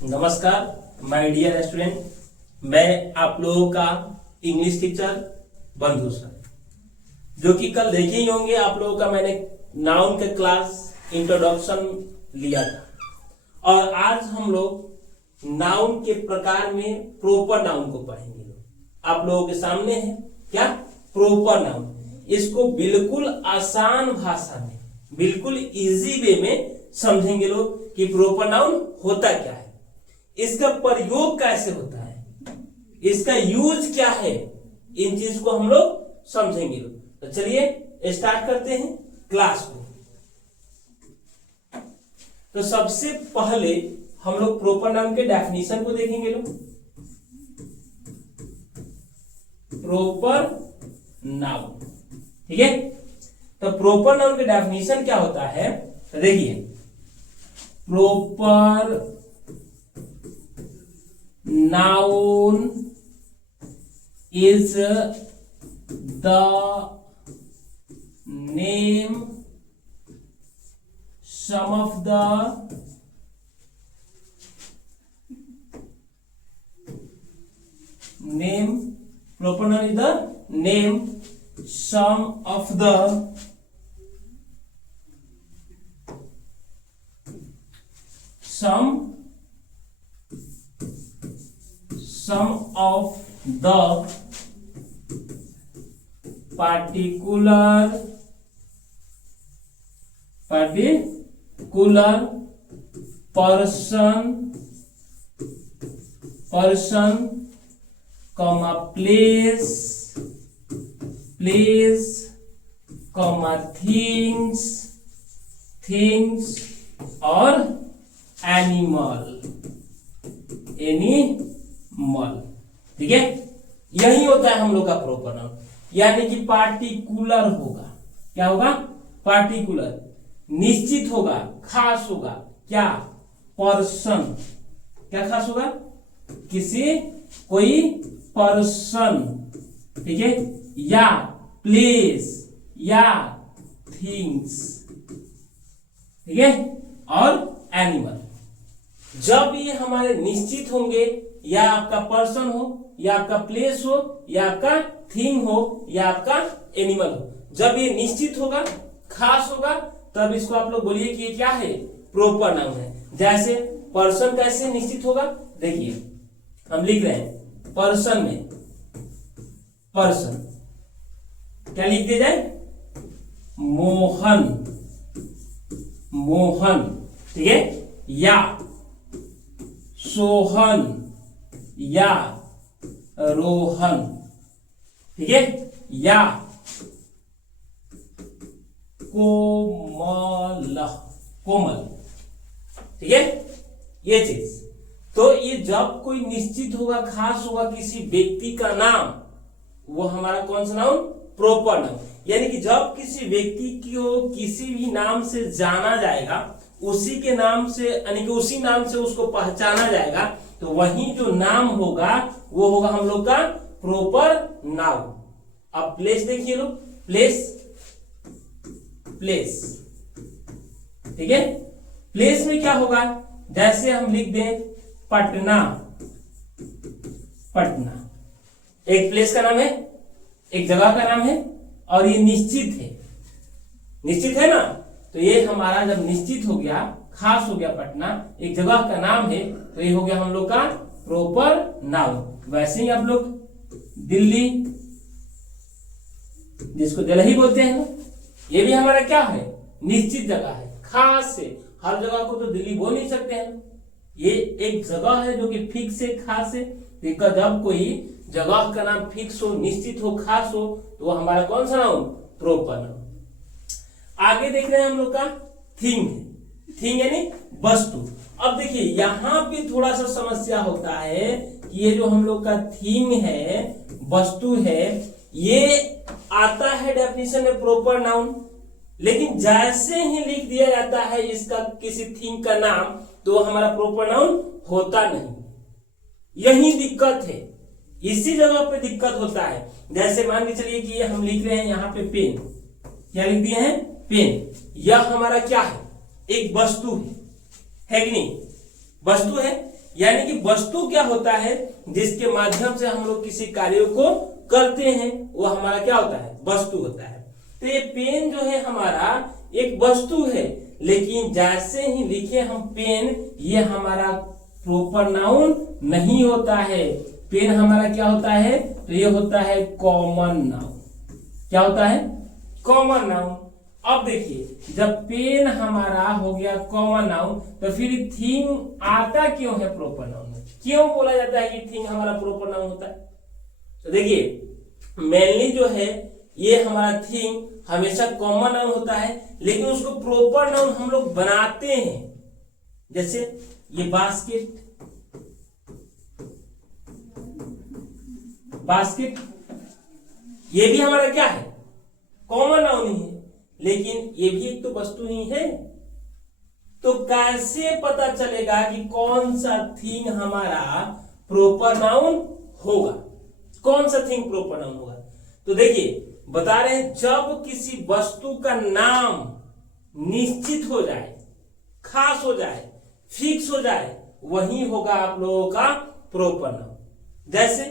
नमस्कार my dear student, मैं आप लोगों का इंग्लिश टीचर बंधु सर, जो कि कल देखे ही होंगे आप लोगों का मैंने नाउन के क्लास इंट्रोडक्शन लिया था। और आज हम लोग नाउन के प्रकार में प्रोपर नाउन को पढ़ेंगे। आप लोगों के सामने है क्या प्रोपर नाउन। इसको बिल्कुल आसान भाषा में, बिल्कुल इजी वे में समझेंगे लोग कि प्रोपर नाउन होता क्या है, इसका प्रयोग कैसे होता है, इसका यूज क्या है, इन चीज को हम लोग समझेंगे लोग। तो चलिए स्टार्ट करते हैं क्लास को। तो सबसे पहले हम लोग प्रोपर नाउन के डेफिनेशन को देखेंगे लोग। प्रोपर नाउन, ठीक है। तो प्रोपर नाउन के डेफिनेशन क्या होता है, तो देखिए proper noun is the name some of the name proper noun is the name some of the particular person comma place comma things और एनिमल, ठीक है। यही होता है हम लोग का प्रोपर नाउन, यानी कि पार्टिकुलर होगा। क्या होगा? पार्टिकुलर, निश्चित होगा, खास होगा। क्या? पर्सन। क्या खास होगा? किसी कोई पर्सन, ठीक है, या प्लेस या थिंग्स, ठीक है, और एनिमल। जब ये हमारे निश्चित होंगे, या आपका पर्सन हो, या आपका प्लेस हो, या आपका थिंग हो, या आपका एनिमल हो, जब ये निश्चित होगा, खास होगा, तब इसको आप लोग बोलिए कि ये क्या है, प्रोपर नाउन है। जैसे पर्सन कैसे निश्चित होगा, देखिए हम लिख रहे हैं पर्सन में, पर्सन क्या लिख दिया जाए, मोहन, मोहन, ठीक है, या सोहन या रोहन, ठीक है, या कोमल, कोमल, ठीक है, ये चीज। तो ये जब कोई निश्चित होगा, खास होगा किसी व्यक्ति का नाम, वो हमारा कौन सा नाउन, प्रोपर नाउन। यानी कि जब किसी व्यक्ति को किसी भी नाम से जाना जाएगा, उसी के नाम से, यानी कि उसी नाम से उसको पहचाना जाएगा, तो वही जो नाम होगा वो होगा हम लोग का प्रोपर नाउन। अब प्लेस देखिए लोग, प्लेस, प्लेस, ठीक है। प्लेस में क्या होगा, जैसे हम लिख दें पटना, पटना एक प्लेस का नाम है, एक जगह का नाम है, और ये निश्चित है, निश्चित है ना। तो ये हमारा जब निश्चित हो गया, खास हो गया, पटना एक जगह का नाम है, तो ये हो गया हम लोग का प्रोपर नाउन। वैसे ही आप लोग दिल्ली, जिसको दिल्ली बोलते हैं ना, ये भी हमारा क्या है, निश्चित जगह है, खास है। हर जगह को तो दिल्ली बोल नहीं सकते हैं, ये एक जगह है जो कि फिक्स है, खास है। जब कोई जगह का नाम फिक्स हो, निश्चित हो, खास हो, तो वो हमारा कौन सा नाउन, प्रोपर नाउन। आगे देख रहे हैं हम लोग का थिंग है, थिंग यानी वस्तु। अब देखिए यहां पे थोड़ा सा समस्या होता है कि ये जो हम लोग का थिंग है, वस्तु है, ये आता है डेफिनेशन में प्रोपर नाउन, लेकिन जैसे ही लिख दिया जाता है इसका किसी थिंग का नाम, तो हमारा प्रोपर नाउन होता नहीं। यही दिक्कत है, इसी जगह पे दिक्कत होता है। जैसे मान के चलिए कि ये हम लिख रहे हैं यहाँ पे पेन, क्या लिख दिए हैं, पेन। यह हमारा क्या है, एक वस्तु है कि नहीं, वस्तु है। यानी कि वस्तु क्या होता है, जिसके माध्यम से हम लोग किसी कार्य को करते हैं, वो हमारा क्या होता है, वस्तु होता है। तो ये पेन जो है हमारा एक वस्तु है, लेकिन जैसे ही लिखे हम पेन, ये हमारा प्रॉपर नाउन नहीं होता है। पेन हमारा क्या होता है, तो ये होता है कॉमन नाउन। क्या होता है, कॉमन नाउन। अब देखिए, जब पेन हमारा हो गया कॉमन नाउन, तो फिर थिंग आता क्यों है प्रॉपर नाउन में? क्यों बोला जाता है कि थिंग हमारा प्रॉपर नाउन होता है? तो देखिए, मेनली जो है ये हमारा थिंग हमेशा कॉमन नाउन होता है, लेकिन उसको प्रॉपर नाउन हम लोग बनाते हैं। जैसे ये बास्केट, बास्केट ये भी हमारा क्या है, कॉमन नाउन ही है, लेकिन ये भी एक तो वस्तु ही है। तो कैसे पता चलेगा कि कौन सा थिंग हमारा प्रॉपर नाउन होगा, कौन सा थिंग प्रॉपर नाउन होगा? तो देखिए, बता रहे हैं, जब किसी वस्तु का नाम निश्चित हो जाए, खास हो जाए, फिक्स हो जाए, वही होगा आप लोगों का प्रॉपर नाउन। जैसे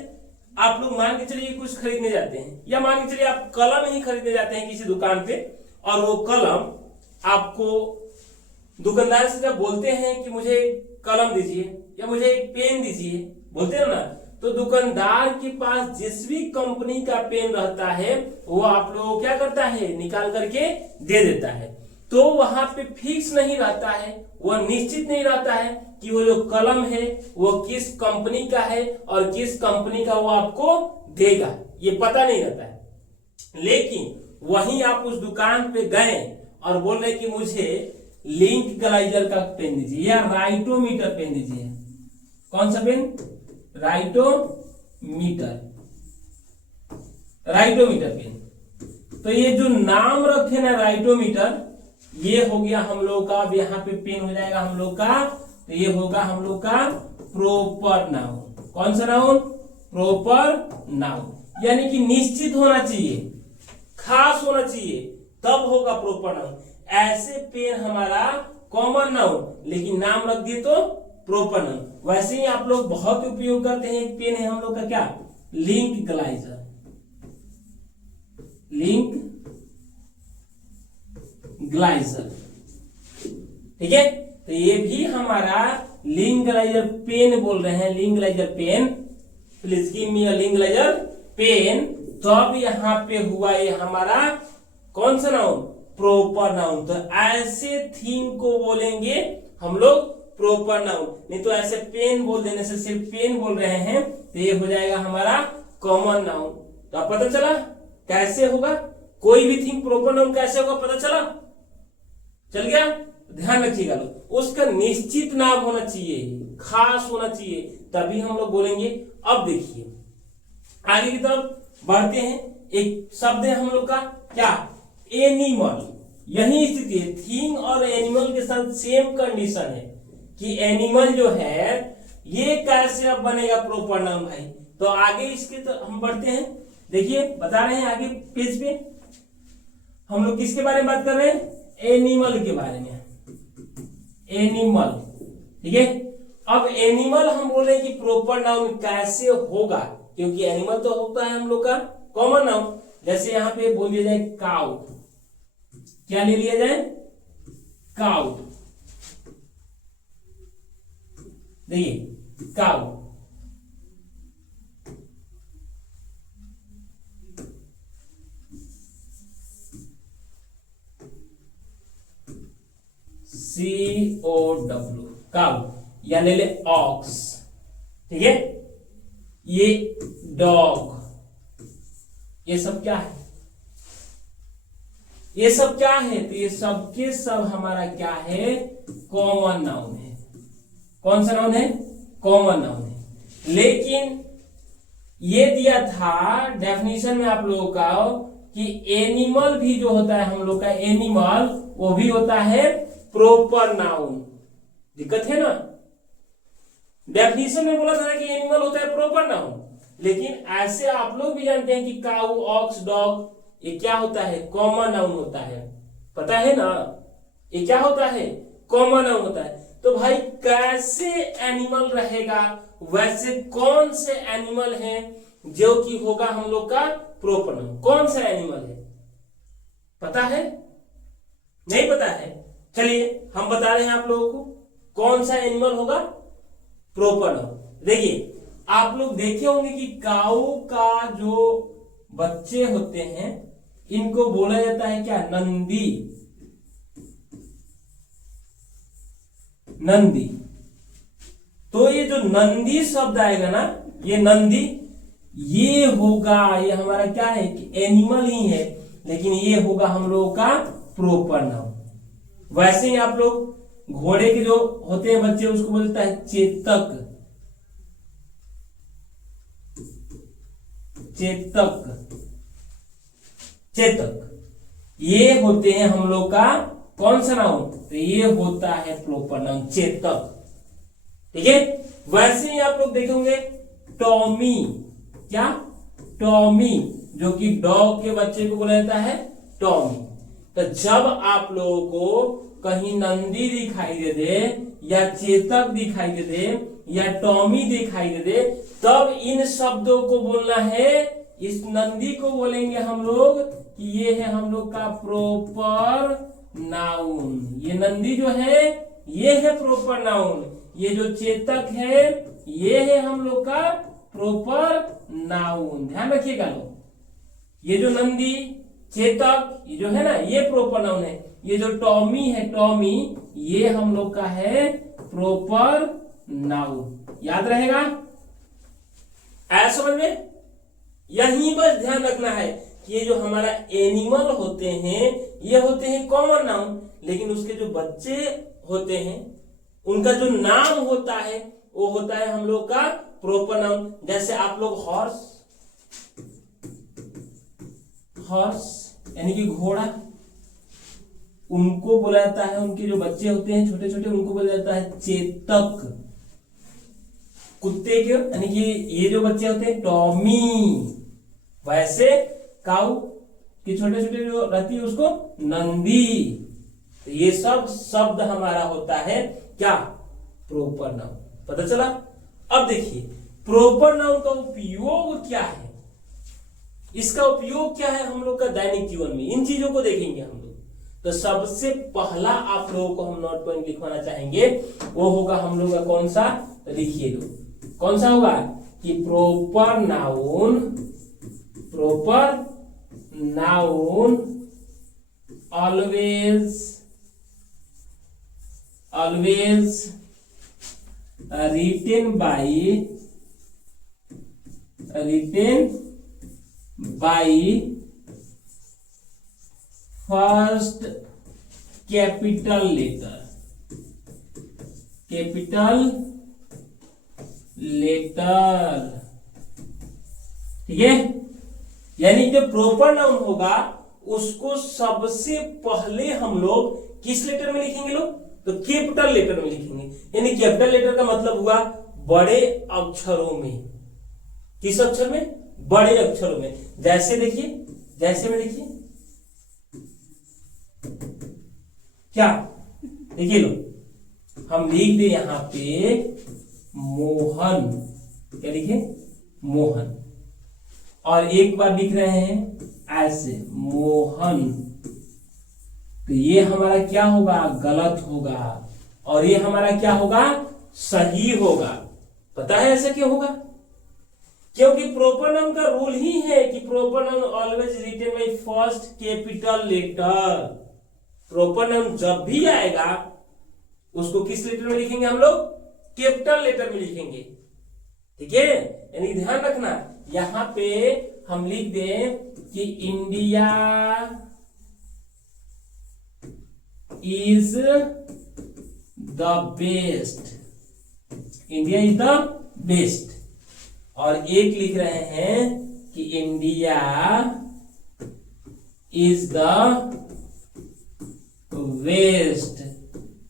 आप लोग मान के चलिए कुछ खरीदने जाते हैं, या मान के चलिए आप कलम ही खरीदने जाते हैं किसी दुकान पे, और वो कलम आपको दुकानदार से जब बोलते हैं कि मुझे कलम दीजिए या मुझे एक पेन दीजिए, बोलते हैं ना, तो दुकानदार के पास जिस भी कंपनी का पेन रहता है, वो आप लोगों क्या करता है, निकाल करके दे देता है। तो वहां पे फिक्स नहीं रहता है, वो निश्चित नहीं रहता है कि वो जो कलम है वो किस कंपनी का है और किस कंपनी का वो आपको देगा, ये पता नहीं रहता है। लेकिन वहीं आप उस दुकान पे गए और बोल रहे कि मुझे लिंक ग्लाइजर का पेन दीजिए या राइटोमीटर पेन दीजिए। कौन सा पेन? Writometer, Writometer pen. तो ये जो नाम रखे ना राइटोमीटर, ये हो गया हम लोग का, अब यहाँ पे पेन हो जाएगा हम लोग का, तो ये होगा हम लोग का प्रॉपर नाउन। कौन सा नाउन? Proper noun. यानी कि निश्चित होना चाहिए, खास होना चाहिए, तब होगा प्रॉपर नाउन। ऐसे पेन हमारा कॉमन नाउन, लेकिन नाम रख दिए तो प्रॉपर नाउन। वैसे ही आप लोग बहुत उपयोग करते हैं, एक पेन है हम लोग का क्या, लिंक ग्लाइजर, लिंक ग्लाइजर, ठीक है। तो ये भी हमारा लिंक ग्लाइजर पेन बोल रहे हैं, Linc Glycer pen, please give me a Linc Glycer pen. तो अब यहाँ पे हुआ ये हमारा कौन सा नाउन? Proper noun. तो ऐसे थिंग को बोलेंगे हम लोग प्रॉपर नाउन, नहीं तो ऐसे पेन बोल देने से, सिर्फ पेन बोल रहे हैं तो ये हो जाएगा हमारा कॉमन नाउन। तो अब पता चला कैसे होगा, कोई भी थिंग प्रॉपर नाउन कैसे होगा, पता चला, चल गया। ध्यान रखिएगा लोग, उसका निश्चित नाम होना चाहिए, खास होना चाहिए, तभी हम लोग बोलेंगे। अब देखिए आगे की तरफ बढ़ते हैं। एक शब्द है हम लोग का क्या, एनिमल। यही स्थिति है, थिंग और एनिमल के साथ सेम कंडीशन है कि एनिमल जो है ये कैसे अब बनेगा प्रॉपर नाउन भाई। तो आगे इसके तो हम बढ़ते हैं, देखिए बता रहे हैं आगे पेज पे हम लोग किसके बारे में बात कर रहे हैं, एनिमल के बारे में, एनिमल, ठीक है। अब एनिमल हम बोले कि प्रॉपर नाउन कैसे होगा, क्योंकि एनिमल तो होता है हम लोग का कॉमन नाउन। जैसे यहाँ पे बोल दिया जाए काउ, क्या ले लिया जाए, काउ, देखिए काउ, COW, काउ, या ले ले ऑक्स, ठीक है। ये डॉग, ये सब क्या है, ये सब क्या है, तो ये सब के सब हमारा क्या है, कॉमन नाउन है। कौन सा नाउन है, कॉमन नाउन है। लेकिन ये दिया था डेफिनेशन में आप लोगों का कि एनिमल भी जो होता है हम लोग का, एनिमल वो भी होता है प्रॉपर नाउन। दिक्कत है ना, डेफिनेशन में बोला था ना कि एनिमल होता है प्रॉपर नाउन, लेकिन ऐसे आप लोग भी जानते हैं कि काऊ, ऑक्स, डॉग ये क्या होता है, कॉमन नाउन होता है, पता है ना, ये क्या होता है, कॉमन नाउन होता है। तो भाई कैसे एनिमल रहेगा, वैसे कौन से एनिमल है जो कि होगा हम लोग का प्रोपर नाउन? कौन सा एनिमल है, पता है? नहीं पता है? चलिए हम बता रहे हैं आप लोगों को कौन सा एनिमल होगा प्रोपर नाउन। देखिए आप लोग देखे होंगे कि काऊ का जो बच्चे होते हैं इनको बोला जाता है क्या? नंदी। नंदी। तो ये जो नंदी शब्द आएगा ना, ये नंदी, ये होगा, ये हमारा क्या है कि एनिमल ही है, लेकिन ये होगा हम लोगों का प्रोपर नाउन। वैसे ही आप लोग घोड़े के जो होते हैं बच्चे उसको बोलता है चेतक। चेतक। चेतक, ये होते हैं हम लोग का कौन सा नाउन? तो ये होता है प्रोपर नाउन चेतक। ठीक है। वैसे ही आप लोग देखेंगे टॉमी। क्या? टॉमी, जो कि डॉग के बच्चे को बोला जाता है टॉमी। तो जब आप लोगों को कहीं नंदी दिखाई दे दे या चेतक दिखाई दे दे या टॉमी दिखाई दे दे, तब इन शब्दों को बोलना है, इस नंदी को बोलेंगे हम लोग कि ये है हम लोग का प्रोपर नाउन। ये नंदी जो है ये है प्रोपर नाउन। ये जो चेतक है ये है हम लोग का प्रोपर नाउन। ध्यान रखिएगा लोग, ये जो नंदी, चेतक, ये जो है ना, ये प्रोपर नाउन है। ये जो टॉमी है, टॉमी, ये हम लोग का है प्रोपर नाउन। याद रहेगा? आया समझ में? यही बस ध्यान रखना है कि ये जो हमारा एनिमल होते हैं ये होते हैं कॉमन नाउन, लेकिन उसके जो बच्चे होते हैं उनका जो नाम होता है वो होता है हम लोग का प्रोपर नाउन। जैसे आप लोग हॉर्स, हॉर्स यानी कि घोड़ा, उनको बोला जाता है, उनके जो बच्चे होते हैं छोटे छोटे उनको बोला जाता है चेतक। कुत्ते के यानी कि ये जो बच्चे होते हैं टॉमी। वैसे काऊ के छोटे छोटे जो रहती है उसको नंदी। तो ये सब शब्द हमारा होता है क्या? Proper noun. पता चला? अब देखिए प्रोपर नाउन का उपयोग क्या है, इसका उपयोग क्या है हम लोग का दैनिक जीवन में, इन चीजों को देखेंगे हम लोग। तो सबसे पहला आप लोगों को हम नोट पॉइंट लिखवाना चाहेंगे वो होगा हम लोग का कौन सा? लिखिए लो, कौन सा होगा कि proper noun, proper noun always, always written by first capital letter, capital letter। ठीक है। यानी जो प्रोपर नाउन होगा उसको सबसे पहले हम लोग किस लेटर में लिखेंगे लोग? तो कैपिटल लेटर में लिखेंगे। यानी कैपिटल लेटर का मतलब हुआ बड़े अक्षरों में। किस अक्षर में? बड़े अक्षरों में। जैसे देखिए, जैसे में देखिए क्या, देखिए लो, हम लिख दे यहां पे मोहन। क्या लिखे? मोहन। और एक बार लिख रहे हैं ऐसे मोहन, तो ये हमारा क्या होगा? गलत होगा। और ये हमारा क्या होगा? सही होगा। पता है ऐसा क्यों होगा? क्योंकि प्रोपर नाउन का रूल ही है कि proper noun always written by first capital letter. Proper noun जब भी आएगा उसको किस लेटर में लिखेंगे हम लोग? कैपिटल लेटर में लिखेंगे। ठीक है। यानी ध्यान रखना, यहां पे हम लिख दें कि India is the best, India is the best. और एक लिख रहे हैं कि इंडिया इज द वेस्ट।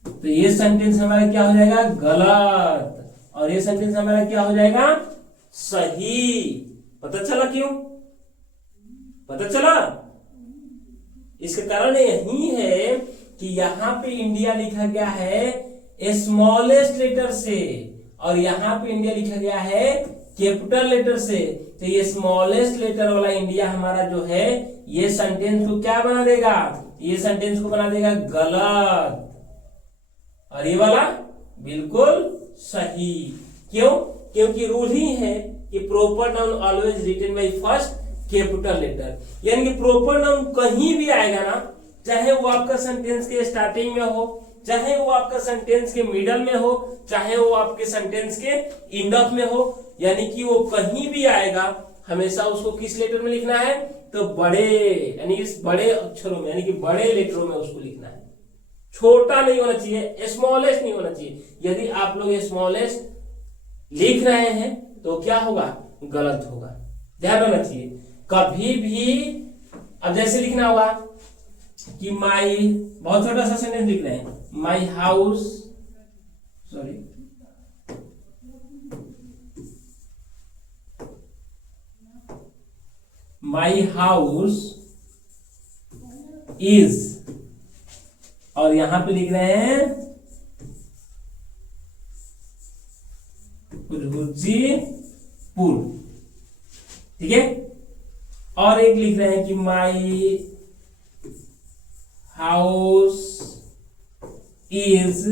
तो ये सेंटेंस हमारा क्या हो जाएगा? गलत। और ये सेंटेंस हमारा क्या हो जाएगा? सही। पता चला क्यों? पता चला? इसका कारण यही है कि यहां पे इंडिया लिखा गया है स्मॉलेस्ट लेटर से, और यहाँ पे इंडिया लिखा गया है कैपिटल लेटर से, तो ये स्मॉलेस्ट लेटर वाला इंडिया हमारा जो है ये सेंटेंस को क्या बना देगा, ये सेंटेंस को बना देगा गलत, और ये वाला बिल्कुल सही। क्यों? क्योंकि रूल ही है कि proper noun always written by first capital letter, यानी कि प्रॉपर नाउन कहीं भी आएगा ना, चाहे वो आपका सेंटेंस के स्टार्टिंग में हो, चाहे वो आपका सेंटेंस के मिडल में हो, चाहे वो आपके सेंटेंस के एंड ऑफ में हो, यानी कि वो कहीं भी आएगा हमेशा उसको किस लेटर में लिखना है, तो बड़े, यानी इस बड़े अक्षरों में, यानी कि बड़े लेटरों में उसको लिखना है, छोटा नहीं होना चाहिए, स्मॉलेस्ट नहीं होना चाहिए। यदि आप लोग स्मॉलेस्ट लिख रहे हैं तो क्या होगा, गलत होगा, ध्यान रखना चाहिए कभी भी। अब जैसे लिखना होगा कि माई, बहुत छोटा सा सेंटेंस लिख रहे हैं, my house, sorry my house is, और यहां पे लिख रहे हैं हुर्जीपुर, ठीक है। और एक लिख रहे हैं कि माई हाउस इज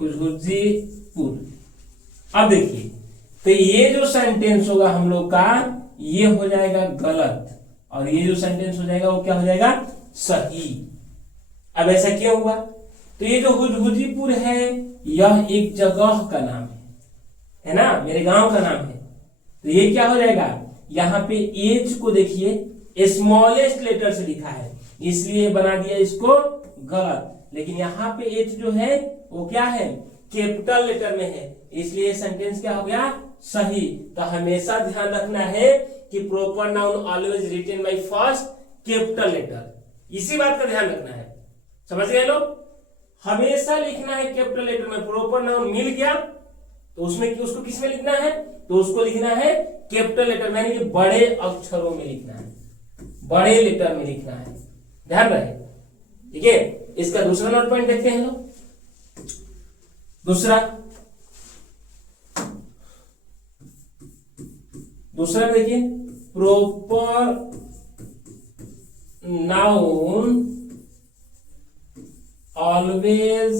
हुर्जीपुर। अब देखिए, तो ये जो सेंटेंस होगा हम लोग का ये हो जाएगा गलत, और ये जो सेंटेंस हो जाएगा वो क्या हो जाएगा, सही। अब ऐसा क्यों हुआ, तो ये जो हुर्जीपुर है यह एक जगह का नाम है ना, मेरे गांव का नाम है, तो ये क्या हो जाएगा, यहाँ पे एज को देखिए स्मॉलेस्ट लेटर से लिखा है इसलिए बना दिया इसको गलत, लेकिन यहाँ पे एज जो है वो क्या है, कैपिटल लेटर में है, इसलिए सेंटेंस क्या हो गया, सही। तो हमेशा ध्यान रखना है कि proper noun always written by first capital letter, इसी बात का ध्यान रखना है, समझ गए लोग। हमेशा लिखना है कैपिटल लेटर में, प्रॉपर नाउन मिल गया तो उसमें उसको किस में लिखना है, तो उसको लिखना है कैपिटल लेटर में, यानी कि बड़े अक्षरों में लिखना है, बड़े लेटर में लिखना है, ध्यान रहे, ठीक है। इसका दूसरा नोट पॉइंट देखते हैं लोग। दूसरा देखिए, proper noun always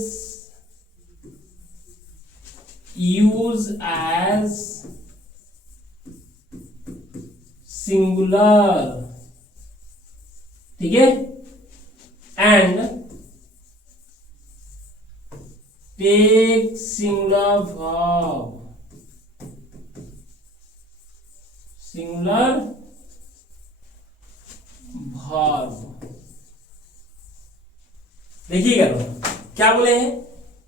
use as singular, ठीक है, and take singular verb, singular verb. देखिएगा क्या बोले हैं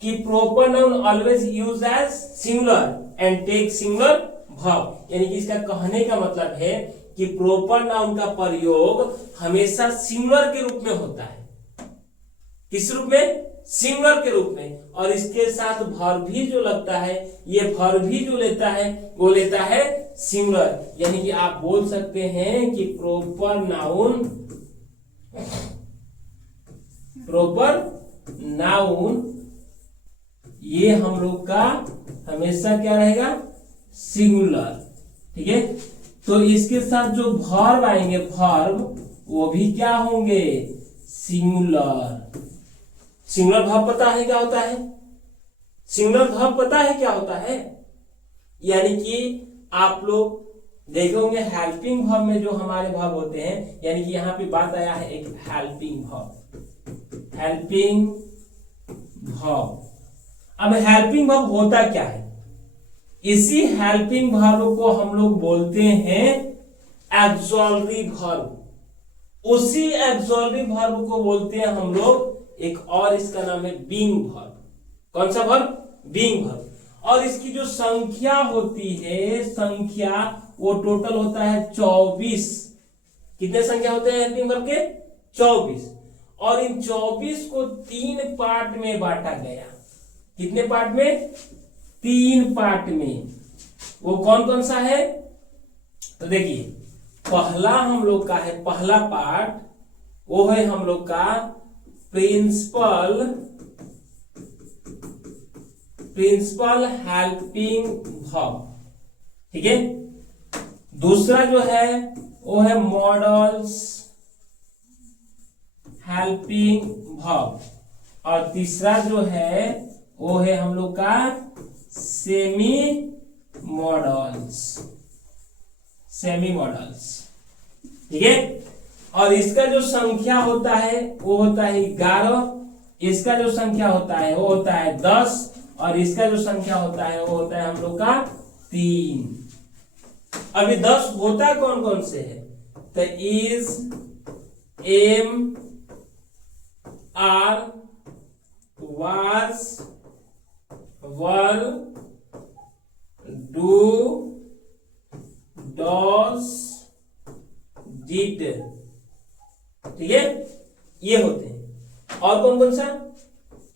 कि proper noun always use as singular and take singular verb, यानी कि इसका कहने का मतलब है कि प्रॉपर नाउन का प्रयोग हमेशा सिंगुलर के रूप में होता है। किस रूप में? सिंगुलर के रूप में, और इसके साथ वर्ब भी जो लगता है, ये वर्ब भी जो लेता है वो लेता है सिंगुलर, यानी कि आप बोल सकते हैं कि प्रॉपर नाउन ये हम लोग का हमेशा क्या रहेगा, सिंगुलर, ठीक है। तो इसके साथ जो वर्ब आएंगे, वर्ब वो भी क्या होंगे, सिंगुलर। सिंगुलर वर्ब पता है क्या होता है? सिंगुलर वर्ब पता है क्या होता है? यानी कि आप लोग देखे होंगे हेल्पिंग वर्ब में जो हमारे वर्ब होते हैं, यानी कि यहाँ पे बात आया है एक हेल्पिंग वर्ब, हेल्पिंग वर्ब। अब हेल्पिंग वर्ब होता क्या है? इसी हेल्पिंग वर्ब को हम लोग बोलते हैं एक्सॉलरी वर्ब। उसी एक्सॉलरी वर्ब को बोलते हैं हम लोग, एक और इसका नाम है बीइंग वर्ब। कौन सा वर्ब? Being verb. और इसकी जो संख्या होती है, संख्या वो टोटल होता है 24। कितने संख्या होते हैं हेल्पिंग वर्ब के? 24। और इन 24 को 3 पार्ट में बांटा गया। कितने पार्ट में? 3 पार्ट में। वो कौन कौन सा है? तो देखिए, पहला हम लोग का है, पहला पार्ट वो है हम लोग का प्रिंसिपल हेल्पिंग वर्ब। ठीक है, दूसरा जो है वो है मॉडल्स हेल्पिंग वर्ब, और तीसरा जो है वो है हम लोग का सेमी मॉडल्स। ठीक है, और इसका जो संख्या होता है वो होता है 11, इसका जो संख्या होता है वो होता है 10, और इसका जो संख्या होता है वो होता है हम लोग का 3। अभी 10 होता कौन कौन से है? तो is, am, are, was, were, do, does, did. ठीक है, ये होते हैं। और कौन कौन सा?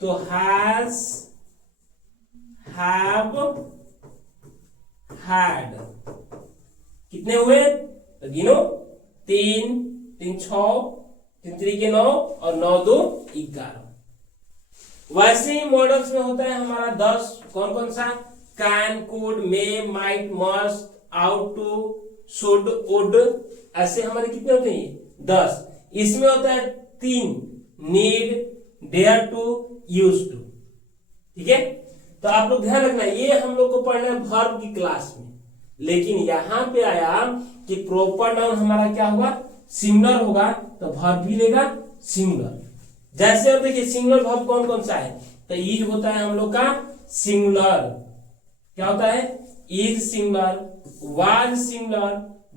तो हैज, हैव, हैड। कितने हुए? तो गिनो, 3, 3 6, 3 3 के 9, और 9 2 11। वैसे ही मॉडल्स में होता है हमारा 10। कौन कौन सा? Can, could, may, might, must, ought to, should, would. ऐसे हमारे कितने होते हैं? 10। इसमें होता है 3, need, dare to, use to. ठीक है, तो आप लोग ध्यान रखना, ये हम लोग को पढ़ना है वर्ब की क्लास में। लेकिन यहां पे आया कि प्रॉपर नाउन हमारा क्या होगा? सिंगुलर होगा, तो वर्ब भी लेगा सिंगुलर। जैसे अब देखिए सिंगुलर वर्ब कौन कौन सा है? तो इज होता है हम लोग का सिंगुलर। क्या होता है? Is singular, was singular,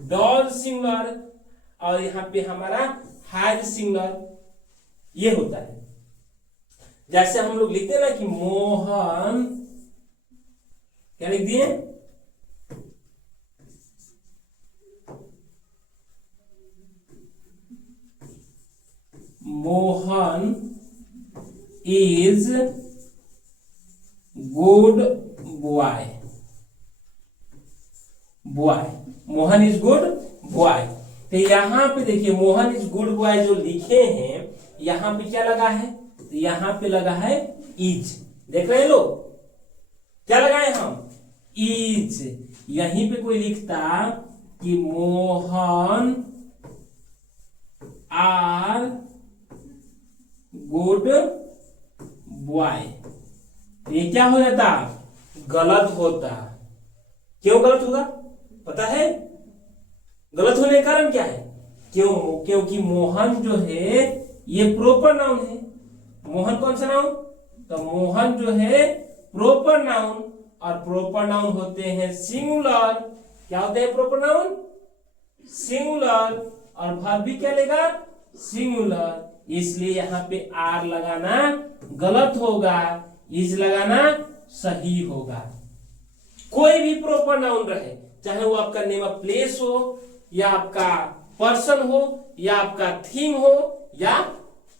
does singular, और यहाँ पे हमारा हैज सिंगुलर। ये होता है। जैसे हम लोग लिखते हैं ना कि मोहन, क्या लिख दिए? Mohan is good boy. Mohan is good boy. तो यहां पे देखिए मोहन इज गुड बॉय जो लिखे हैं, यहां पे क्या लगा है? तो यहां पे लगा है इज। देख रहे हैं लोग? क्या लगाए हम? इज। यहीं पे कोई लिखता कि मोहन आर गुड बॉय, ये क्या हो जाता? गलत होता। क्यों गलत होगा पता है? गलत होने का कारण क्या है? क्योंकि मोहन जो है ये प्रॉपर नाउन है। मोहन कौन सा नाउन? तो मोहन जो है प्रॉपर नाउन, और प्रॉपर नाउन होते हैं सिंगुलर। क्या होते हैं प्रॉपर नाउन? सिंगुलर। और वर्ब भी क्या लेगा? सिंगुलर। इसलिए यहाँ पे आर लगाना गलत होगा, इज लगाना सही होगा। कोई भी प्रॉपर नाउन रहे, चाहे वो आपका नेम ऑफ प्लेस हो, या आपका पर्सन हो, या आपका थिंग हो, या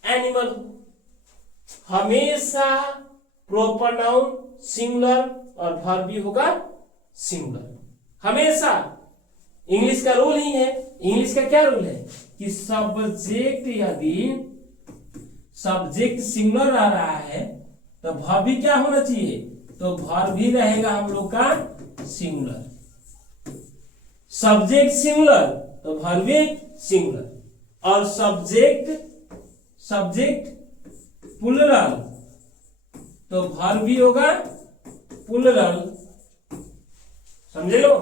एनिमल हो, हमेशा प्रॉपर नाउन सिंगुलर और वर्ब भी होगा सिंगुलर हमेशा। इंग्लिश का रूल ही है। इंग्लिश का क्या रूल है कि सब्जेक्ट, यदि सब्जेक्ट सिंगुलर आ रहा है तो वर्ब भी क्या होना चाहिए? तो वर्ब भी रहेगा हम लोग का सिंगुलर। सब्जेक्ट सिंगुलर तो वर्ब भी सिंगुलर, और सब्जेक्ट प्लुरल तो वर्ब भी होगा प्लुरल। समझे लो?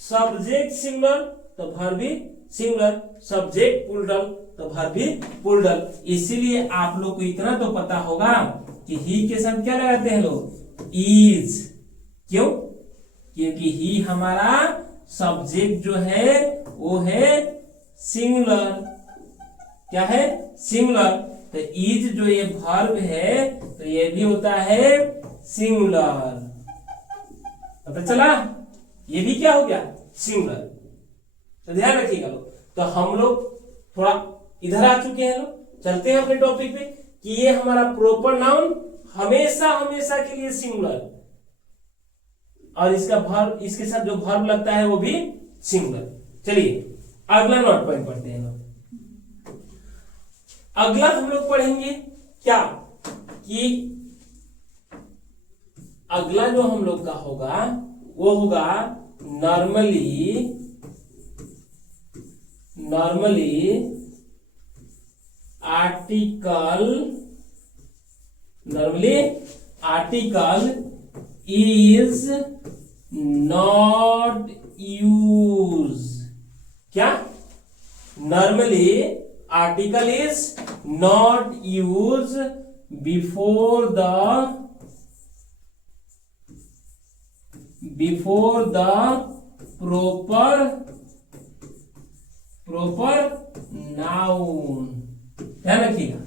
सब्जेक्ट सिंगुलर तो वर्ब भी सिंगुलर, सब्जेक्ट प्लुरल तो वर्ब भी प्लुरल। इसीलिए आप लोग को इतना तो पता होगा कि ही के साथ क्या लगाते हैं लोग? इज। क्यों? क्योंकि ही हमारा सब्जेक्ट जो है वो है सिंगुलर। क्या है? सिंगुलर। तो इज जो ये वर्ब है तो ये भी होता है सिंगुलर। पता चला? ये भी क्या हो गया? सिंगुलर। तो ध्यान रखिएगा लोग। तो हम लोग थोड़ा इधर आ चुके हैं लोग। चलते हैं अपने टॉपिक पे कि ये हमारा प्रॉपर नाउन हमेशा हमेशा के लिए सिंगुलर, और इसका वर्ब, इसके साथ जो वर्ब लगता है वो भी सिंगुलर। चलिए अगला नोट पॉइंट पढ़ते हैं लोग। अगला हम लोग पढ़ेंगे क्या कि अगला जो हम लोग का होगा वो होगा normally article is not use. क्या? Normally article is not use before the proper noun। ध्यान रखिएगा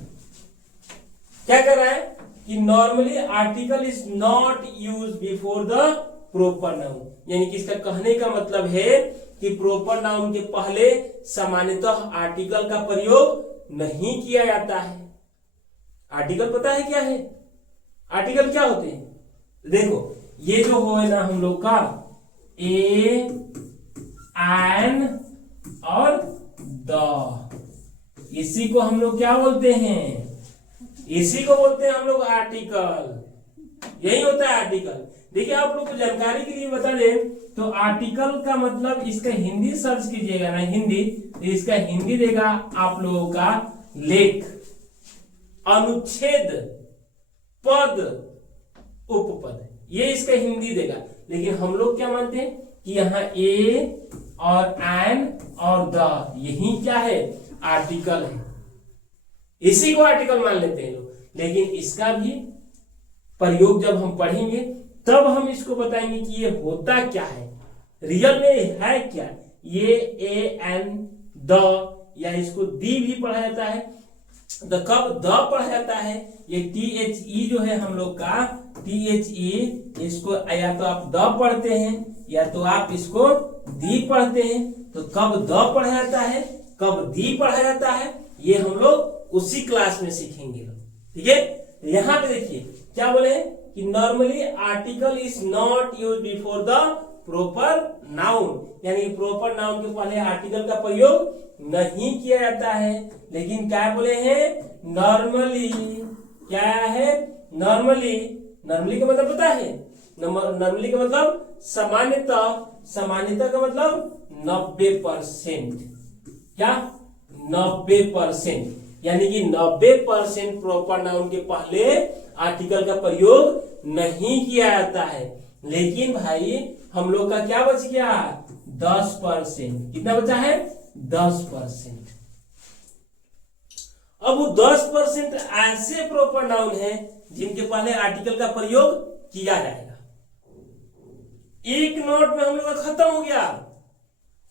क्या कर रहा है कि normally article is not use before the proper noun, यानी कि इसका कहने का मतलब है कि प्रॉपर नाउन के पहले सामान्यतः आर्टिकल का प्रयोग नहीं किया जाता है। आर्टिकल पता है क्या है? आर्टिकल क्या होते हैं? देखो ये जो हो है ना हम लोग का ए, एन और द, इसी को हम लोग क्या बोलते हैं? इसी को बोलते हैं हम लोग आर्टिकल। यही होता है आर्टिकल। देखिए आप लोग को जानकारी के लिए बता दें तो आर्टिकल का मतलब इसका हिंदी सर्च कीजिएगा ना, हिंदी, तो इसका हिंदी देगा आप लोगों का लेख, अनुच्छेद, पद, उपपद, ये इसका हिंदी देगा। लेकिन हम लोग क्या मानते हैं कि यहाँ ए और एन और द यही क्या है? आर्टिकल है। इसी को आर्टिकल मान लेते हैं लोग। लेकिन इसका भी प्रयोग जब हम पढ़ेंगे तब हम इसको बताएंगे कि ये होता क्या है, रियल में है क्या। ये ए एन द, या इसको दी भी पढ़ा जाता है। कब द पढ़ा जाता है? ये टी एच ई जो है हम लोग का टी एच ई, इसको या तो आप द पढ़ते हैं या तो आप इसको दी पढ़ते हैं। तो कब द पढ़ा जाता है, कब दी पढ़ा जाता है, ये हम लोग उसी क्लास में सीखेंगे। ठीक है, यहाँ पे देखिए क्या बोले कि normally article is not use before the proper noun, यानी प्रॉपर नाउन के पहले आर्टिकल का प्रयोग नहीं किया जाता है। लेकिन क्या बोले हैं? नॉर्मली। क्या है? नॉर्मली। नॉर्मली का मतलब पता है? नॉर्मली का मतलब सामान्यतः, सामान्यतः का मतलब 90%। क्या? 90%, यानी कि 90% प्रॉपर नाउन के पहले आर्टिकल का प्रयोग नहीं किया जाता है। लेकिन भाई हम लोग का क्या बच गया? 10%। कितना बचा है? 10%। अब वो 10% ऐसे प्रॉपर नाउन है जिनके पहले आर्टिकल का प्रयोग किया जाएगा। एक नोट में हम लोग का खत्म हो गया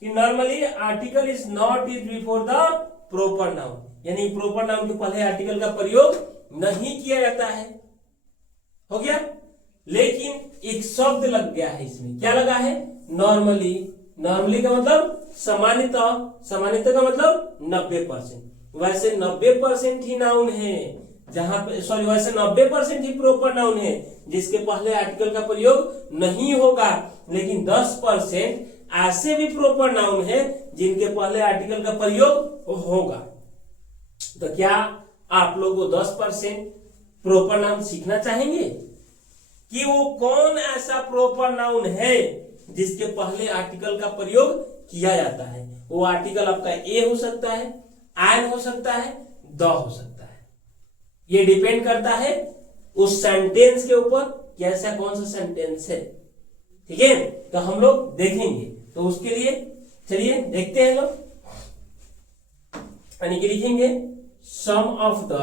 कि normally article is not used before the proper noun, यानी प्रॉपर नाउन के पहले आर्टिकल का प्रयोग नहीं किया जाता है। हो गया। लेकिन एक शब्द लग गया है इसमें। क्या लगा है? नॉर्मली। नॉर्मली का मतलब सामान्यतः, सामान्यतः का मतलब 90%। वैसे 90% ही नाउन है जहां पे, सॉरी, वैसे 90% ही प्रॉपर नाउन है जिसके पहले आर्टिकल का प्रयोग नहीं होगा। लेकिन 10% ऐसे भी प्रॉपर नाउन है जिनके पहले आर्टिकल का प्रयोग होगा। तो क्या आप लोग वो 10% प्रॉपर नाउन सीखना चाहेंगे कि वो कौन ऐसा प्रॉपर नाउन है जिसके पहले आर्टिकल का प्रयोग किया जाता है? वो आर्टिकल आपका ए हो सकता है, एन हो सकता है, द हो सकता है। ये डिपेंड करता है उस सेंटेंस के ऊपर कि ऐसा कौन सा सेंटेंस है। ठीक है, तो हम लोग देखेंगे। तो उसके लिए चलिए देखते हैं लोग, यानी कि लिखेंगे some of the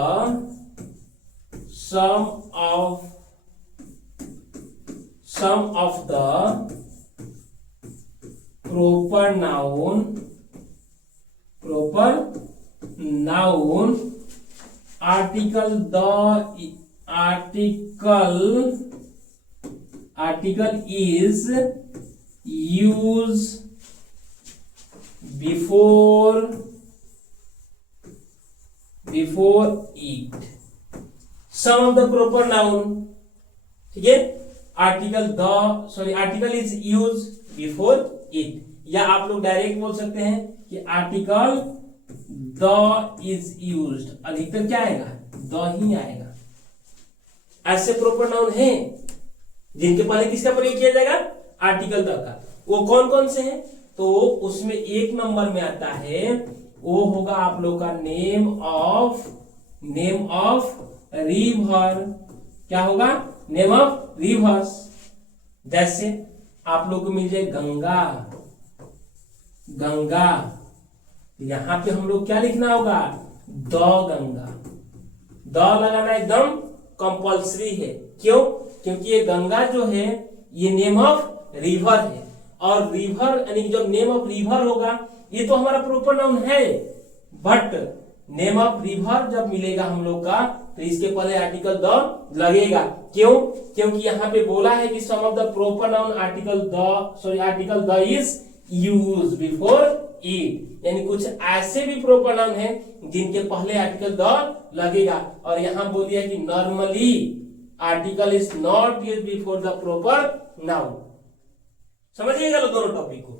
proper noun article is used before it। some of the proper noun, ठीक है, article is use before it, या आप लोग डायरेक्ट बोल सकते हैं कि article the the is used, अधिकतर क्या आएगा, द ही आएगा। ऐसे प्रॉपर नाउन है जिनके पहले किसका प्रयोग किया जाएगा, आर्टिकल द का। वो कौन कौन से हैं, तो उसमें एक नंबर में आता है, वो होगा आप लोग का नेम ऑफ रिवर। क्या होगा, नेम ऑफ रिवर्स। जैसे आप लोग को मिल जाए गंगा, गंगा, यहां पे हम लोग क्या लिखना होगा, द गंगा। द लगाना एकदम कंपल्सरी है। क्यों, क्योंकि ये गंगा जो है ये नेम ऑफ रिवर है, और रिवर यानी जब नेम ऑफ रिवर होगा ये तो हमारा प्रॉपर नाउन है, बट नेम ऑफ रिवर जब मिलेगा हम लोग का तो इसके पहले आर्टिकल द लगेगा। क्यों, क्योंकि यहाँ पे बोला है कि some of the proper noun article the is use before it, यानी कुछ ऐसे भी प्रॉपर नाउन है जिनके पहले आर्टिकल द लगेगा। और यहाँ बोल दिया कि normally article is not use before the proper noun. समझिएगा लो दोनों टॉपिक को।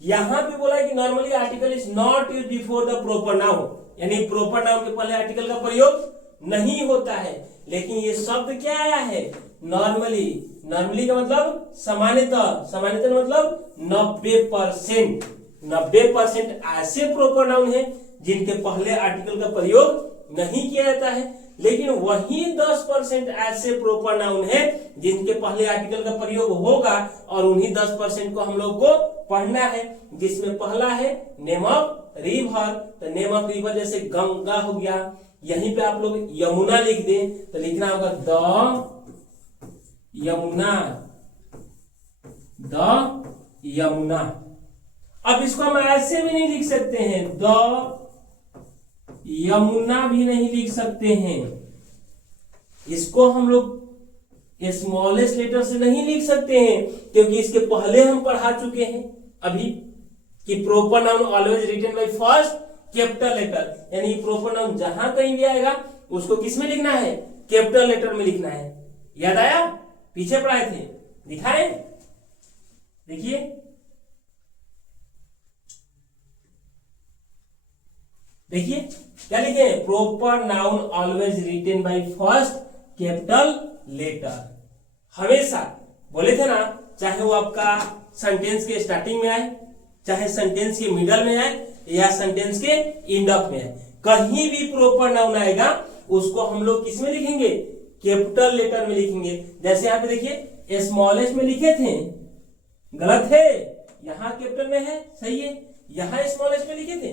यहां पे बोला है कि normally article is not use before the proper noun, यानी प्रॉपर नाउन के पहले आर्टिकल का प्रयोग नहीं होता है। लेकिन ये शब्द क्या आया है, नॉर्मली। नॉर्मली का मतलब सामान्यतः, सामान्यतः मतलब 90%। 90% ऐसे प्रॉपर नाउन है जिनके पहले आर्टिकल का प्रयोग नहीं किया जाता है, लेकिन वही 10% ऐसे प्रॉपर नाउन है जिनके पहले आर्टिकल का प्रयोग होगा, और उन्हीं 10% को हम लोग को पढ़ना है, जिसमें पहला है नेम ऑफ रिवर। तो नेम ऑफ रिवर जैसे गंगा हो गया, यहीं पे आप लोग यमुना लिख दें तो लिखना होगा द यमुना, द यमुना। अब इसको हम ऐसे भी नहीं लिख सकते हैं, द यमुना भी नहीं लिख सकते हैं। इसको हम लोग स्मॉलेस्ट लेटर से नहीं लिख सकते हैं, क्योंकि इसके पहले हम पढ़ा चुके हैं अभी कि proper noun always written by first capital letter, यानी प्रॉपर नाउन जहां कहीं भी आएगा उसको किस में लिखना है, कैपिटल लेटर में लिखना है। याद आया, पीछे पढ़ाए थे, दिखाए, देखिए देखिए क्या लिखे, proper noun always written by first capital letter. हमेशा बोले थे ना, चाहे वो आपका सेंटेंस के स्टार्टिंग में आए, चाहे सेंटेंस के मिडल में आए, या सेंटेंस के एंड ऑफ में आए, कहीं भी प्रॉपर नाउन आएगा उसको हम लोग किस में लिखेंगे, कैपिटल लेटर में लिखेंगे। जैसे यहाँ पे देखिए स्मॉलेस्ट में लिखे थे, गलत है, यहाँ कैपिटल में है, सही है। यहाँ स्मॉलेस्ट में लिखे थे,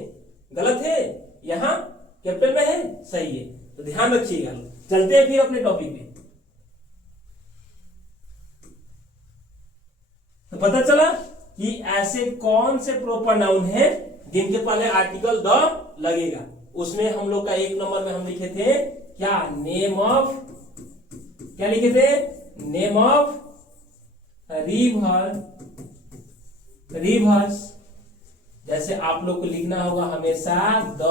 गलत है, यहाँ कैपिटल में है, सही है। तो ध्यान रखिएगा। चलते हैं फिर अपने टॉपिक में। तो पता चला कि ऐसे कौन से प्रॉपर नाउन है जिनके पहले आर्टिकल द लगेगा। उसमें हम लोग का एक नंबर में हम लिखे थे क्या, नेम ऑफ, क्या लिखे थे, नेम ऑफ रिवर, रिवर्स। जैसे आप लोग को लिखना होगा हमेशा द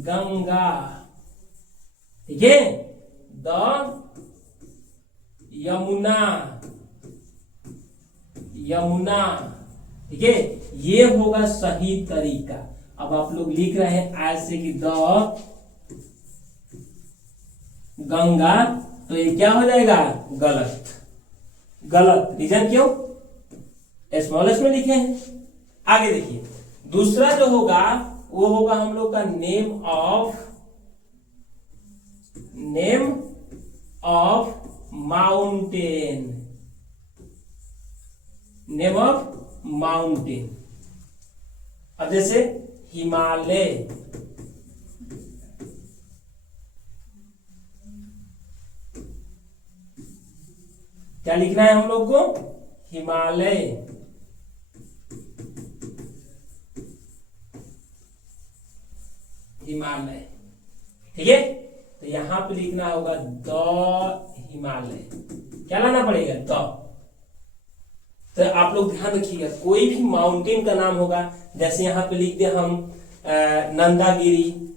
गंगा, ठीक है, द यमुना, यमुना, ठीक है, ये होगा सही तरीका। अब आप लोग लिख रहे हैं ऐसे कि द गंगा, तो ये क्या हो जाएगा, गलत, गलत। रीजन क्यों, स्मॉलेस्ट में लिखे हैं। आगे देखिए, दूसरा जो होगा वो होगा हम लोग का name of mountain, name of mountain. अब जैसे हिमालय, क्या लिखना है हम लोग को, हिमालय, हिमालय, ठीक है। तो यहां पे लिखना होगा द हिमालय, क्या लाना पड़ेगा, द। तो आप लोग ध्यान रखिएगा, कोई भी माउंटेन का नाम होगा, जैसे यहां पे लिख दे हम नंदागिरी,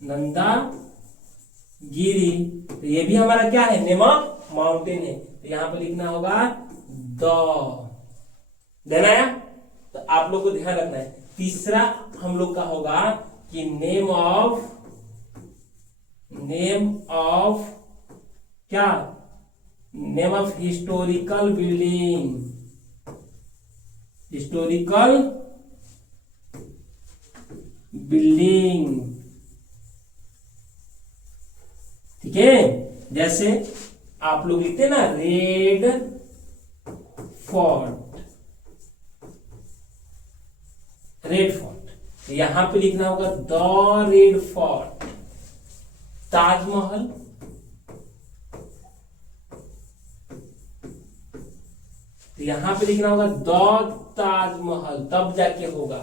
नंदागिरी, तो ये भी हमारा क्या है, नेम ऑफ माउंटेन है। तो यहां पे लिखना होगा द, देना आया। तो आप लोग को ध्यान रखना है। तीसरा हम लोग का होगा कि नेम ऑफ क्या, name of historical building, historical building, ठीक है। जैसे आप लोग लिखते हैं ना रेड फोर्ट, रेड फोर्ट, यहां पे लिखना होगा द रेड फोर्ट। ताजमहल, तो यहां पे लिखना होगा द ताजमहल, तब जाके होगा।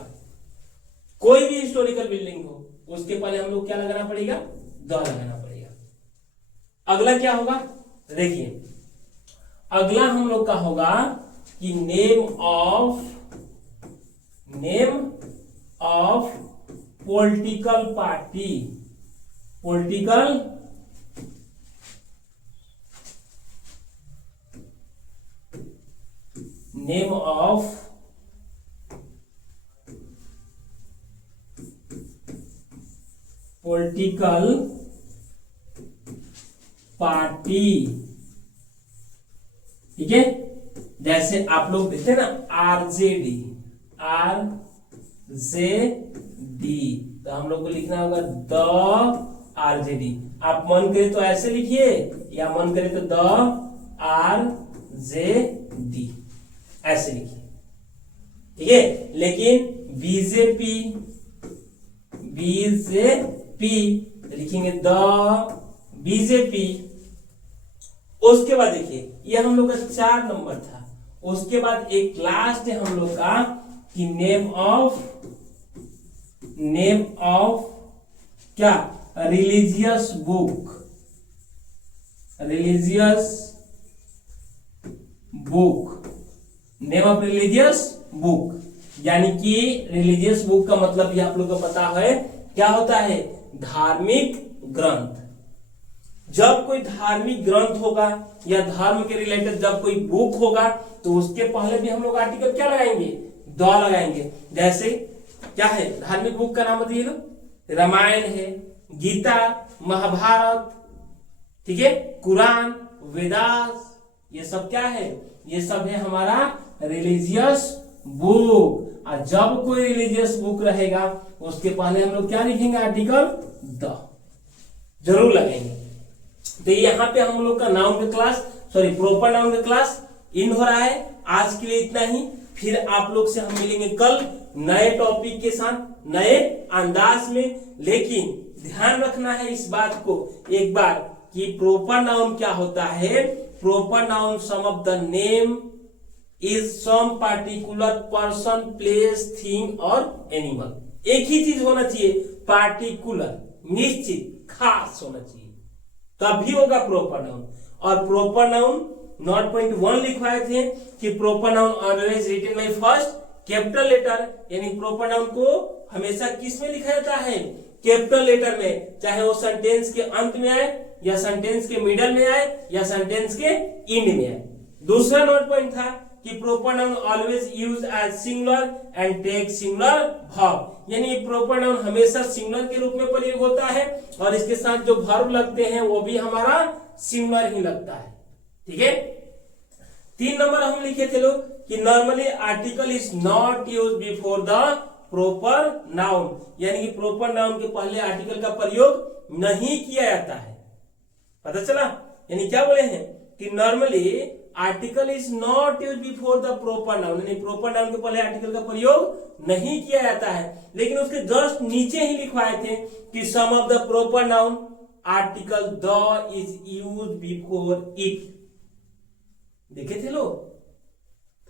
कोई भी हिस्टोरिकल बिल्डिंग हो उसके पहले हम लोग क्या लगाना पड़ेगा, द लगाना पड़ेगा। अगला क्या होगा, देखिए अगला हम लोग का होगा कि name of political party, political name of political party, ठीक है। जैसे आप लोग देखते हैं ना आरजेडी, तो हम लोग को लिखना होगा द आरजेडी। आप मन करे तो ऐसे लिखिए या मन करे तो द आरजेडी ऐसे लिखिए, ठीक है। लेकिन बीजेपी लिखेंगे द बीजेपी। उसके बाद देखिए ये हम लोग का 4 नंबर था। उसके बाद एक लास्ट है हम लोग का कि नेम ऑफ क्या, religious book, name of religious book, यानी कि रिलीजियस बुक का मतलब ये आप लोग को पता है क्या होता है, धार्मिक ग्रंथ। जब कोई धार्मिक ग्रंथ होगा या धर्म के रिलेटेड जब कोई बुक होगा तो उसके पहले भी हम लोग आर्टिकल क्या लगाएंगे, द लगाएंगे। जैसे क्या है धार्मिक बुक का नाम बताइए लो, रामायण है, गीता, महाभारत, ठीक है, कुरान, वेदास, ये सब क्या है, ये सब है हमारा रिलीजियस बुक। और जब कोई रिलीजियस बुक रहेगा उसके पहले हम लोग क्या लिखेंगे, आर्टिकल द जरूर लगेंगे। तो यहाँ पे हम लोग का नाउन का क्लास, सॉरी प्रॉपर नाउन का क्लास इन हो रहा है। आज के लिए इतना ही, फिर आप लोग से हम मिलेंगे कल नए टॉपिक के साथ, नए अंदाज में। लेकिन ध्यान रखना है इस बात को एक बार कि प्रॉपर नाउन क्या होता है। Proper noun some of the name is some particular person, place, thing और एनिमल। एक ही चीज होना चाहिए, पार्टिकुलर, निश्चित, खास होना चाहिए, तभी होगा प्रॉपर नाउन। और प्रॉपर नाउन नोट पॉइंट 1 लिखवाए थे कि proper noun always written by first capital letter, यानी प्रॉपर नाउन को हमेशा किस में लिखा जाता है, कैपिटल लेटर में, चाहे वो सेंटेंस के अंत में आए या सेंटेंस के मिडल में आए या सेंटेंस के एंड में आए। दूसरा नोट पॉइंट था कि proper noun always use as singular and take singular verb, यानी प्रॉपर नाउन हमेशा सिंगुलर के रूप में प्रयोग होता है और इसके साथ जो वर्ब लगते हैं वो भी हमारा सिंगुलर ही लगता है, ठीक है। 3 नंबर हम लिखे थे लोग कि normally article is not use before the proper noun, यानी कि प्रॉपर नाउन के पहले आर्टिकल का प्रयोग नहीं किया जाता है। पता चला, यानी क्या बोले हैं कि normally article is not use before the proper noun, यानी प्रॉपर नाउन के पहले आर्टिकल का प्रयोग नहीं किया जाता है। लेकिन उसके जस्ट नीचे ही लिखवाए थे कि some of the proper noun article the is use before it. देखे थे लोग,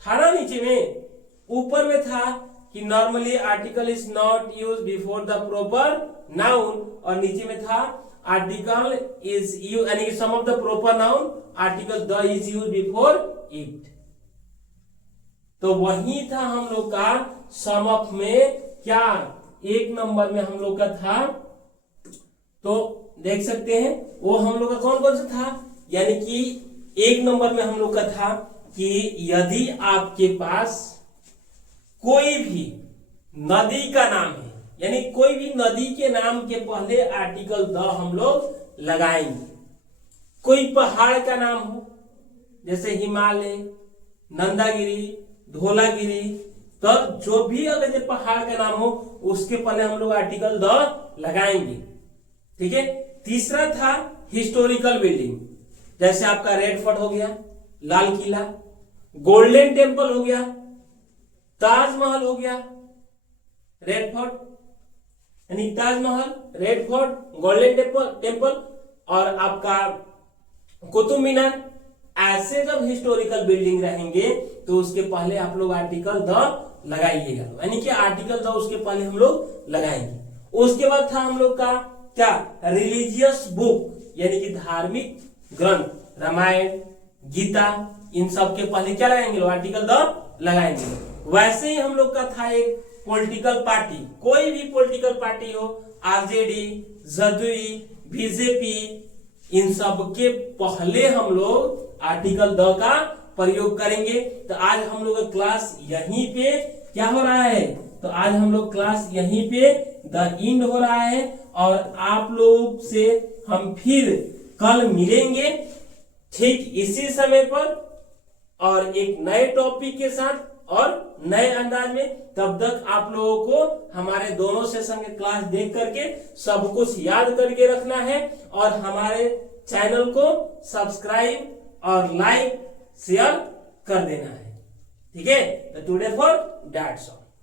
था ना नीचे में, ऊपर में था कि normally article is not use before the proper noun, और नीचे में था आर्टिकल इज यूज, यानी some of the proper noun article the is use before it. तो वही था हम लोग का सम ऑफ में, क्या 1 नंबर में हम लोग का था। तो देख सकते हैं वो हम लोग का कौन कौन सा था, यानी कि 1 नंबर में हम लोग का था कि यदि आपके पास कोई भी नदी का नाम है, यानी कोई भी नदी के नाम के पहले आर्टिकल द हम लोग लगाएंगे। कोई पहाड़ का नाम हो जैसे हिमालय, नंदागिरी, धौलागिरी, तो जो भी अगर जो पहाड़ का नाम हो उसके पहले हम लोग आर्टिकल द लगाएंगे। ठीक है। तीसरा था हिस्टोरिकल बिल्डिंग, जैसे आपका रेड फोर्ट हो गया, लाल किला, गोल्डन टेम्पल हो गया, ताजमहल हो गया, रेड फोर्ट यानी Taj Mahal, red fort, golden temple और आपका कुतुब मीनार। ऐसे जब हिस्टोरिकल बिल्डिंग रहेंगे तो उसके पहले आप लोग आर्टिकल द लगाइएगा, यानी कि आर्टिकल द उसके पहले हम लोग लगाएंगे। उसके बाद था हम लोग का क्या, रिलीजियस बुक, यानी कि धार्मिक ग्रंथ, रामायण, गीता, इन सब के पहले क्या लगाएंगे लोग, आर्टिकल द लगाएंगे। वैसे ही हम लोग का था एक पॉलिटिकल पार्टी, कोई भी पॉलिटिकल पार्टी हो, आरजेडी, जदयू, बीजेपी, इन सब के पहले हम लोग आर्टिकल द का प्रयोग करेंगे। तो आज हम लोग का क्लास यहीं पे क्या हो रहा है, तो आज हम लोग क्लास यहीं पे द एंड हो रहा है और आप लोग से हम फिर कल मिलेंगे ठीक इसी समय पर और एक नए टॉपिक के साथ और नए अंदाज में। तब तक आप लोगों को हमारे दोनों सेशन के क्लास देख करके सब कुछ याद करके रखना है और हमारे चैनल को सब्सक्राइब और लाइक शेयर कर देना है। ठीक है, तो टुडे फॉर दैट्स ऑल।